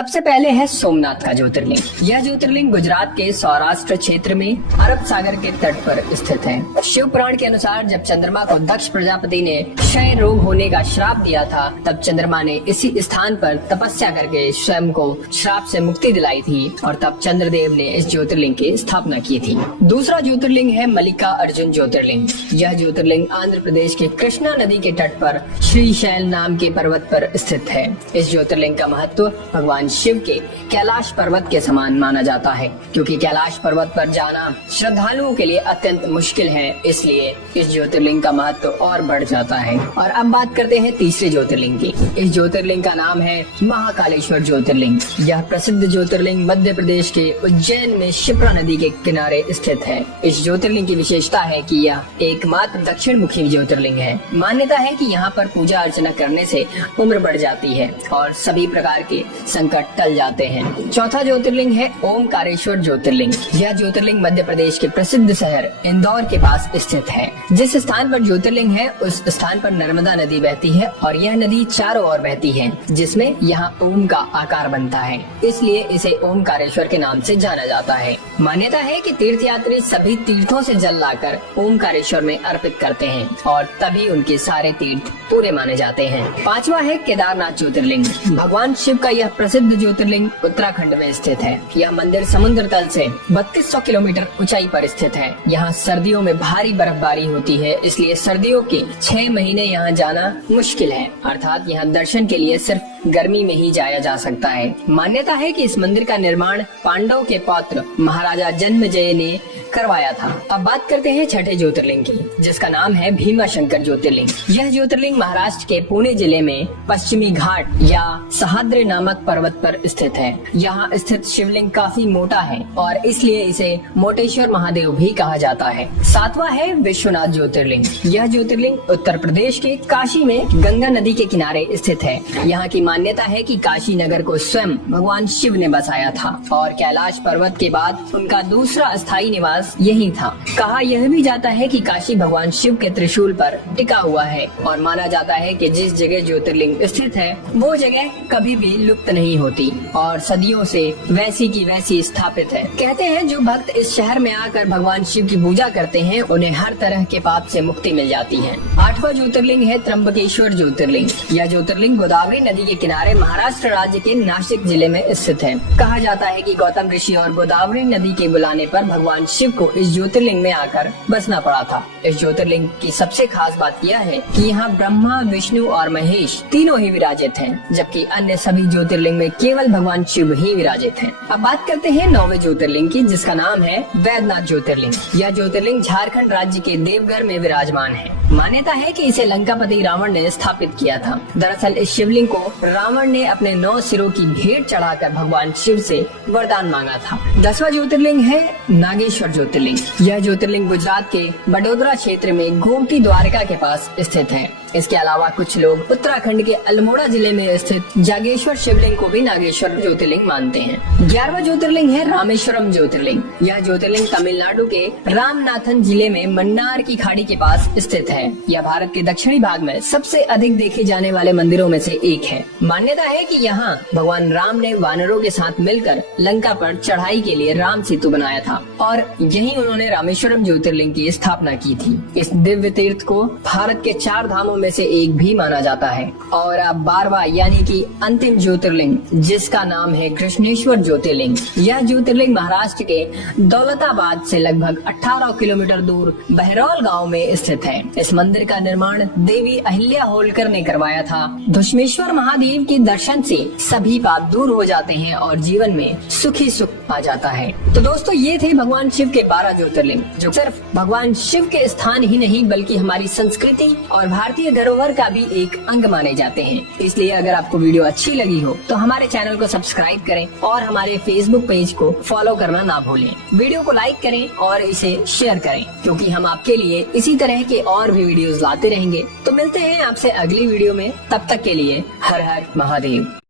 सबसे पहले है सोमनाथ का ज्योतिर्लिंग। यह ज्योतिर्लिंग गुजरात के सौराष्ट्र क्षेत्र में अरब सागर के तट पर स्थित है। शिव पुराण के अनुसार जब चंद्रमा को दक्ष प्रजापति ने क्षय रोग होने का श्राप दिया था, तब चंद्रमा ने इसी स्थान पर तपस्या करके स्वयं को श्राप से मुक्ति दिलाई थी और तब चंद्रदेव ने इस ज्योतिर्लिंग की स्थापना की थी। दूसरा ज्योतिर्लिंग है मल्लिकार्जुन ज्योतिर्लिंग। यह ज्योतिर्लिंग आंध्र प्रदेश के कृष्णा नदी के तट पर श्रीशैल नाम के पर्वत पर स्थित है। इस ज्योतिर्लिंग का महत्व भगवान शिव के कैलाश पर्वत के समान माना जाता है, क्योंकि कैलाश पर्वत पर जाना श्रद्धालुओं के लिए अत्यंत मुश्किल है, इसलिए इस ज्योतिर्लिंग का महत्व और बढ़ जाता है। और अब बात करते हैं तीसरे ज्योतिर्लिंग की। इस ज्योतिर्लिंग का नाम है महाकालेश्वर ज्योतिर्लिंग। यह प्रसिद्ध ज्योतिर्लिंग मध्य प्रदेश के उज्जैन में शिप्रा नदी के किनारे स्थित है। इस ज्योतिर्लिंग की विशेषता है कि यह एकमात्र दक्षिण मुखी ज्योतिर्लिंग है। मान्यता है कि यहाँ पर पूजा अर्चना करने से उम्र बढ़ जाती है और सभी प्रकार के संकट टल जाते हैं। चौथा ज्योतिर्लिंग है ओमकारेश्वर ज्योतिर्लिंग। यह ज्योतिर्लिंग मध्य प्रदेश के प्रसिद्ध शहर इंदौर के पास स्थित है। जिस स्थान पर ज्योतिर्लिंग है उस स्थान पर नर्मदा नदी बहती है और यह नदी चारों ओर बहती है, जिसमें यहाँ ओम का आकार बनता है, इसलिए इसे ओमकारेश्वर के नाम से जाना जाता है। मान्यता है कि तीर्थयात्री सभी तीर्थों से जल लाकर ओमकारेश्वर में अर्पित करते हैं और तभी उनके सारे तीर्थ पूरे माने जाते हैं। पांचवा है केदारनाथ ज्योतिर्लिंग। भगवान शिव का यह प्रसिद्ध ज्योतिर्लिंग उत्तराखंड में स्थित है। यह मंदिर समुद्र तल से 3200 किलोमीटर ऊंचाई पर स्थित है। यहाँ सर्दियों में भारी बर्फबारी होती है, इसलिए सर्दियों के 6 महीने यहाँ जाना मुश्किल है, अर्थात यहाँ दर्शन के लिए सिर्फ गर्मी में ही जाया जा सकता है। मान्यता है कि इस मंदिर का निर्माण पांडव के पौत्र महाराजा जन्मेजय ने करवाया था। अब बात करते हैं छठे ज्योतिर्लिंग की, जिसका नाम है भीमाशंकर ज्योतिर्लिंग। यह ज्योतिर्लिंग महाराष्ट्र के पुणे जिले में पश्चिमी घाट या सह्याद्री नामक पर्वत पर स्थित है। यहाँ स्थित शिवलिंग काफी मोटा है और इसलिए इसे मोटेश्वर महादेव भी कहा जाता है। सातवां है विश्वनाथ ज्योतिर्लिंग। यह ज्योतिर्लिंग उत्तर प्रदेश के काशी में गंगा नदी के किनारे स्थित है। यहाँ की मान्यता है कि काशी नगर को स्वयं भगवान शिव ने बसाया था और कैलाश पर्वत के बाद उनका दूसरा स्थायी निवास यही था। कहा यह भी जाता है कि काशी भगवान शिव के त्रिशूल पर टिका हुआ है और माना जाता है कि जिस जगह ज्योतिर्लिंग स्थित है वो जगह कभी भी लुप्त नहीं होती और सदियों से वैसी की वैसी स्थापित है। कहते हैं जो भक्त इस शहर में आकर भगवान शिव की पूजा करते हैं उन्हें हर तरह के पाप से मुक्ति मिल जाती है। आठवां ज्योतिर्लिंग है त्र्यंबकेश्वर ज्योतिर्लिंग। यह ज्योतिर्लिंग गोदावरी नदी के किनारे महाराष्ट्र राज्य के नासिक जिले में स्थित है। कहा जाता है कि गौतम ऋषि और गोदावरी नदी के बुलाने पर भगवान शिव को इस ज्योतिर्लिंग में आकर बसना पड़ा था। इस ज्योतिर्लिंग की सबसे खास बात यह है कि यहाँ ब्रह्मा, विष्णु और महेश तीनों ही विराजित हैं, जबकि अन्य सभी ज्योतिर्लिंग में केवल भगवान शिव ही विराजित हैं। अब बात करते हैं नौवें ज्योतिर्लिंग की, जिसका नाम है वैद्यनाथ ज्योतिर्लिंग। यह ज्योतिर्लिंग झारखंड राज्य के देवघर में विराजमान है। मान्यता है कि इसे लंकापति रावण ने स्थापित किया था। दरअसल इस शिवलिंग को रावण ने अपने 9 सिरों की भेंट चढ़ाकर भगवान शिव से वरदान मांगा था। 10वां ज्योतिर्लिंग है नागेश्वर ज्योतिर्लिंग। यह ज्योतिर्लिंग गुजरात के बडोदरा क्षेत्र में गोमती द्वारका के पास स्थित है। इसके अलावा कुछ लोग उत्तराखंड के अल्मोड़ा जिले में स्थित जागेश्वर शिवलिंग को भी नागेश्वर ज्योतिर्लिंग मानते हैं। 11वां ज्योतिर्लिंग है रामेश्वरम ज्योतिर्लिंग। यह ज्योतिर्लिंग तमिलनाडु के रामनाथन जिले में मन्नार की खाड़ी के पास स्थित है। यह भारत के दक्षिणी भाग में सबसे अधिक देखे जाने वाले मंदिरों में से एक है। मान्यता है कि यहाँ भगवान राम ने वानरों के साथ मिलकर लंका पर चढ़ाई के लिए राम सेतु बनाया था और यहीं उन्होंने रामेश्वरम ज्योतिर्लिंग की स्थापना की थी। इस दिव्य तीर्थ को भारत के 4 धामों में से एक भी माना जाता है। और अब 12वां यानी कि अंतिम ज्योतिर्लिंग, जिसका नाम है कृष्णेश्वर ज्योतिर्लिंग। यह ज्योतिर्लिंग महाराष्ट्र के दौलताबाद से लगभग 18 किलोमीटर दूर बहरौल गांव में स्थित है। इस मंदिर का निर्माण देवी अहिल्या होलकर ने करवाया था। धुष्मेश्वर महादेव के दर्शन से सभी पाप दूर हो जाते हैं और जीवन में सुखी सुख आ जाता है। तो दोस्तों ये थे भगवान शिव के 12 ज्योतिर्लिंग, जो सिर्फ भगवान शिव के स्थान ही नहीं बल्कि हमारी संस्कृति और भारतीय धरोहर का भी एक अंग माने जाते हैं। इसलिए अगर आपको वीडियो अच्छी लगी हो तो हमारे चैनल को सब्सक्राइब करें और हमारे फेसबुक पेज को फॉलो करना ना भूलें। वीडियो को लाइक करें और इसे शेयर करें, क्योंकि हम आपके लिए इसी तरह के और भी वीडियोस लाते रहेंगे। तो मिलते हैं आपसे अगली वीडियो में, तब तक के लिए हर हर महादेव।